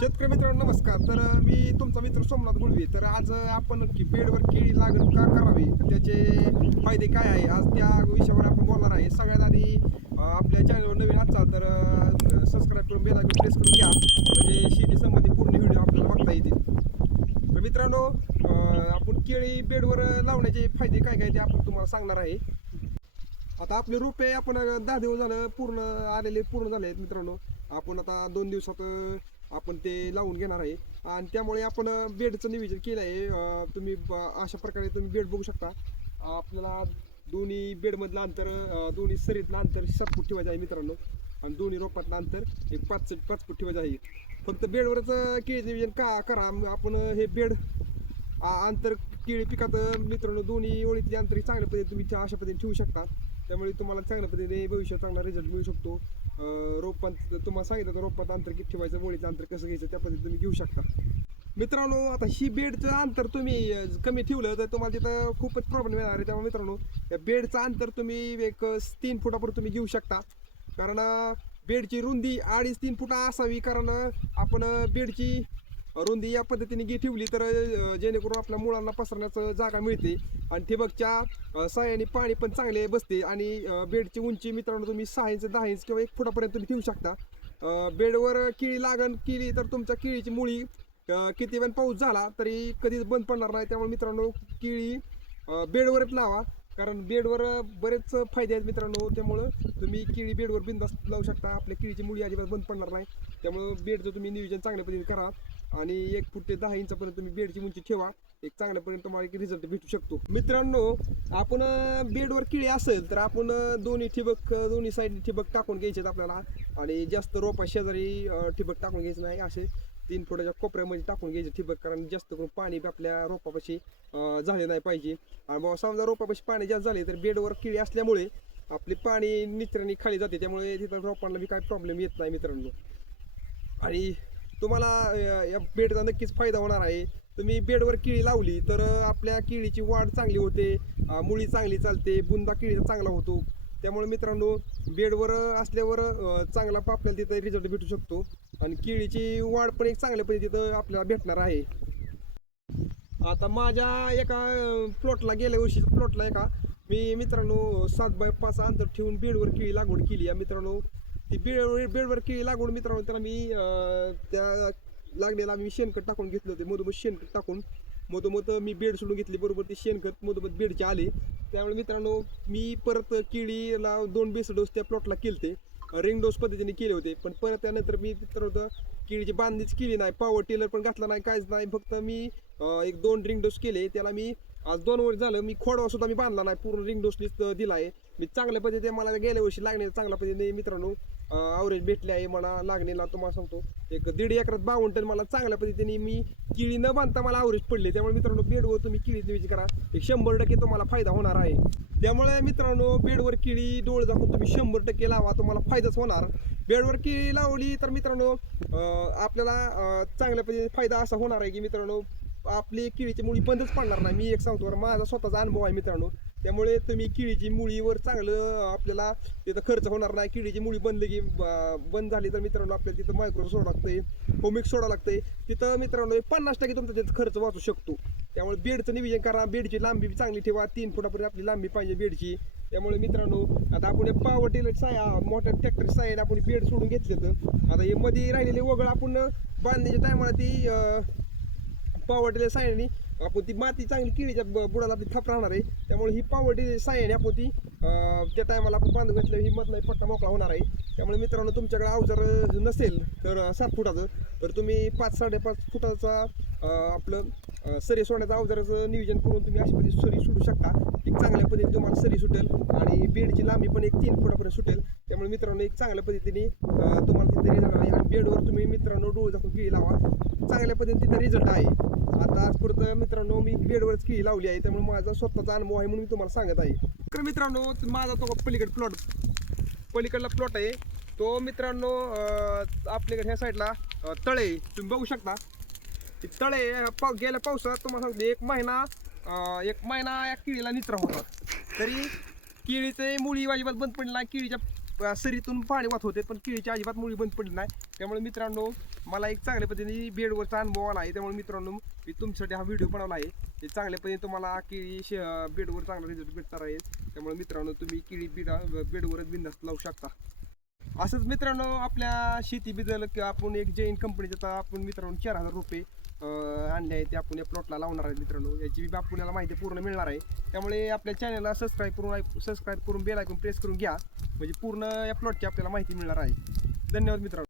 शेतकरी मित्रांनो नमस्कार. तर मी तुमचा मित्र सोमनाथ गुळवी. तर आज आपण बेडवर केळी लागण का करावी, त्याचे फायदे काय आहे, आज त्या विषयावर आपण बोलणार आहे. सगळ्यात आधी आपल्या चॅनलवर नवीन असाल तर सबस्क्राईब करून बेल आयकॉन प्रेस करून घ्या, म्हणजे शेती संबंधी पूर्ण व्हिडिओ आपल्याला बघता येतील. तर मित्रांनो, आपण केळी बेडवर लावण्याचे फायदे काय काय ते आपण तुम्हाला सांगणार आहे. आता आपले रोपे आपण 10 दिवस झालं पूर्ण झाले आहेत मित्रांनो. आपण आता 2 दिवसात आपण ते लावून घेणार आहे आणि त्यामुळे आपण बेडचं नियोजन केलं आहे. तुम्ही अशा प्रकारे तुम्ही बेड बघू शकता. आपल्याला दोन्ही बेडमधलं अंतर, दोन्ही सरीतलं अंतर 7 फूट ठेवायचं आहे मित्रांनो, आणि दोन्ही रोपातलं अंतर एक 5 फूट ठेवायचं आहे. फक्त बेडवरच केळी नियोजन का करा. आपण हे बेड अंतर केळी पिकात मित्रांनो दोन्ही ओळीतले अंतर चांगल्या पद्धतीने तुम्ही अशा पद्धतीने ठेवू शकता. त्यामुळे तुम्हाला चांगल्या पद्धतीने भविष्यात चांगला रिझल्ट मिळू शकतो. रोपांत तुम्हाला सांगितलं तर रोपात अंतर किती ठेवायचं, ओळीचं अंतर कसं घ्यायचं, त्या पद्धतीने तुम्ही घेऊ शकता मित्रांनो. आता ही बेडचं अंतर तुम्ही कमी ठेवलं तर तुम्हाला तिथं खूपच प्रॉब्लेम येणार आहे. त्यामुळे मित्रांनो, या बेडचं अंतर तुम्ही एक 3 फुटापर्यंत तुम्ही घेऊ शकता. कारण बेडची रुंदी 2.5-3 फूट असावी. कारण आपण बेडची रुंदी या पद्धतीने ठेवली तर जेणेकरून आपल्या मुळांना पसरण्याचं जागा मिळते आणि ठिबकच्या साह्याने पाणी पण चांगले बसते. आणि बेडची उंची मित्रांनो तुम्ही 6 इंच 10 इंच किंवा 1 फुटापर्यंत तुम्ही ठेवू शकता. बेडवर केळी लागण केली तर तुमच्या केळीची मुळी किती पण पाऊस झाला तरी कधीच बंद पडणार नाही. त्यामुळे मित्रांनो, केळी बेडवरच लावा, कारण बेडवर बरेच फायदे आहेत मित्रांनो. त्यामुळं तुम्ही केळी बेडवर बिनधास्त लावू शकता. आपल्या केळीची मुळी अजिबात बंद पडणार नाही. त्यामुळं बेडचं तुम्ही नियोजन चांगल्या पद्धतीने करा आणि 1 फूट ते 10 इंचापर्यंत तुम्ही बेडची उंची ठेवा. एक चांगल्यापर्यंत तुम्हाला एक रिझल्ट भेटू शकतो मित्रांनो. आपण बेडवर केळी असेल तर आपण दोन्ही साईड ठिबक टाकून घ्यायचे आपल्याला, आणि जास्त रोपा शेजारी ठिबक टाकून घ्यायचं नाही. असे 3 फुटाच्या कोपऱ्यामध्ये टाकून घ्यायचे ठिबक, कारण जास्त करून पाणी आपल्या रोपापाशी झाले नाही पाहिजे. आणि बाबा समजा रोपापाशी पाणी जास्त झाले तर बेडवर केळी असल्यामुळे आपले पाणी निचराने खाली जाते, त्यामुळे तिथं रोपांना बी काही प्रॉब्लेम येत नाही मित्रांनो. आणि तुम्हाला या बेडचा नक्कीच फायदा होणार आहे. तुम्ही बेडवर केळी लावली तर आपल्या केळीची वाढ चांगली होते, मुळी चांगली चालते, बुंदा केळीचा चांगला होतो. त्यामुळे मित्रांनो, बेडवर असल्यावर चांगला आपल्याला तिथं रिझल्ट भेटू शकतो आणि केळीची वाढ पण एक चांगल्या पद्धतीनं आपल्याला भेटणार आहे. आता माझ्या एका प्लॉटला, गेल्या वर्षीच्या प्लॉटला मी मित्रांनो 7x5 अंतर ठेवून बेडवर केळी लागवड केली आहे मित्रांनो. ती बेडवर केळी लागवड मित्रांनो, त्याला मी त्या लागलेला मी शेणखत टाकून घेतलं होते. मधोमध शेणखत टाकून मधोमध मी बेड सोडून घेतली, बरोबर ते शेणखत मधोमध बेडचे आले. त्यामुळे मित्रांनो, मी परत केळीला 2 बेस डोस त्या प्लॉटला केलते, रिंग डोस पद्धतीने केले होते. पण परत त्यानंतर मी मित्रांनो केळीची बांधणीच केली नाही, पॉवर टिलर पण घातला नाही, काहीच नाही. फक्त मी 1-2 रिंग डोस केले. त्याला मी आज 2 वर्ष झालं मी खोडवा सुद्धा मी बांधला नाही, पूर्ण रिंग डोसनीच दिला आहे मी. चांगल्या पद्धतीने मला गेल्या वर्षी लागणे चांगल्या पद्धतीने मित्रांनो ॲव्हरेज भेटले आहे मला लागणीला. तुम्हाला सांगतो, एक 1.5 एकरात 52 टन मला चांगल्या पद्धतीने मी केळी न बांधता मला ॲव्हरेज पडले. त्यामुळे मित्रांनो, बेडवर तुम्ही केळी नियोजन करा, एक 100% तुम्हाला फायदा होणार आहे. त्यामुळे मित्रांनो, बेडवर केळी डोळे दाखवून तुम्ही 100% लावा, तुम्हाला फायदाच होणार. बेडवर केळी लावली तर मित्रांनो आपल्याला चांगल्या पद्धतीने फायदा असा होणार आहे की मित्रांनो, आपली केळीची मुळी बंदच पडणार नाही. मी एक सांगतो, माझा स्वतःचा अनुभव आहे मित्रांनो. त्यामुळे तुम्ही केळीची मुळीवर चांगलं आपल्याला तिथं खर्च होणार नाही. केळीची मुळी बंद झाली तर मित्रांनो आपल्याला तिथं मायक्रो सोडा लागतंय, होमिक सोडा लागतंय. तिथं मित्रांनो 50% तुमचा त्याचा खर्च वाचू शकतो. त्यामुळे बेडचं नियोजन करा. बेडची लांबी चांगली ठेवा, 3 फुटापर्यंत आपली लांबी पाहिजे बेडची. त्यामुळे मित्रांनो, आता आपण पॉवर टिलर साया, मोठ्या ट्रॅक्टर सायाने आपण बेड सोडून घेतले. तर आता हे मध्ये राहिलेले वगळं आपण बांधण्याच्या टायमाला ती पॉवर टिलर सायाने आपण ती माती चांगली केळीच्या बुडाला आपली थाप राहणार आहे. त्यामुळे ही पॉवर टिलर सायाने आपण ती त्या टायमाला आपण बांधून घातल्यावर ही मधला पट्टा मोकळा होणार आहे. त्यामुळे मित्रांनो, तुमच्याकडे अवजार नसेल तर 7 फुटाचं, तर तुम्ही 5-5.5 फुटाचा आपलं सरी सोडण्याचं अवजाराचं नियोजन करून तुम्ही अशा पद्धतीने सरी सुटू शकता. एक चांगल्या पद्धतीने तुम्हाला सरी सुटेल आणि बेडची लांबी पण एक 3 फुटापर्यंत सुटेल. त्यामुळे मित्रांनो, एक चांगल्या पद्धतीने तुम्हाला तिथे रिझल्ट आहे. आणि बेडवर तुम्ही मित्रांनो डोळे दाखवून केळी लावा, चांगल्या पद्धतीने तिथे रिझल्ट आहे. आता आजपर्यंत मित्रांनो मी बेडवरच केळी लावली आहे, त्यामुळे माझा स्वतःचा अनुभव आहे म्हणून मी तुम्हाला सांगत आहे. तर मित्रांनो, माझा तो पलीकडला प्लॉट आहे तो मित्रांनो, आपल्याकडे ह्या साईडला तळे तुम्ही बघू शकता. तळे गेल्या पावसात तुम्हाला सांगतो एक महिना या केळीला निचरा होता, तरी केळीचे मुळी अजिबात बंद पडली नाही. केळीच्या सरीतून पाणी वाहत होते, पण केळीची अजिबात मुळी बंद पडली नाही. त्यामुळे मित्रांनो मला एक चांगल्या पद्धतीने बेडवरचा अनुभव आला आहे. त्यामुळे मित्रांनो मी तुमच्यासाठी हा व्हिडिओ बनवला आहे. हे चांगल्या पद्धतीने तुम्हाला केळी बेडवर चांगला रिझल्ट भेटणार आहे. त्यामुळे मित्रांनो तुम्ही केळी बेडवरच बिंदास्त लावू शकता. असंच मित्रांनो आपल्या शेतीबद्दल किंवा आपण एक जैन कंपनीचा आपण मित्रांनो 4,000 रुपये आणले आहे, ते आपण या प्लॉटला लावणार आहे मित्रांनो. याची बी आपल्याला माहिती पूर्ण मिळणार आहे. त्यामुळे आपल्या चॅनलला सबस्क्राईब करून बेल आयकॉन प्रेस करून घ्या, म्हणजे पूर्ण या प्लॉटची आपल्याला माहिती मिळणार आहे. धन्यवाद मित्रांनो.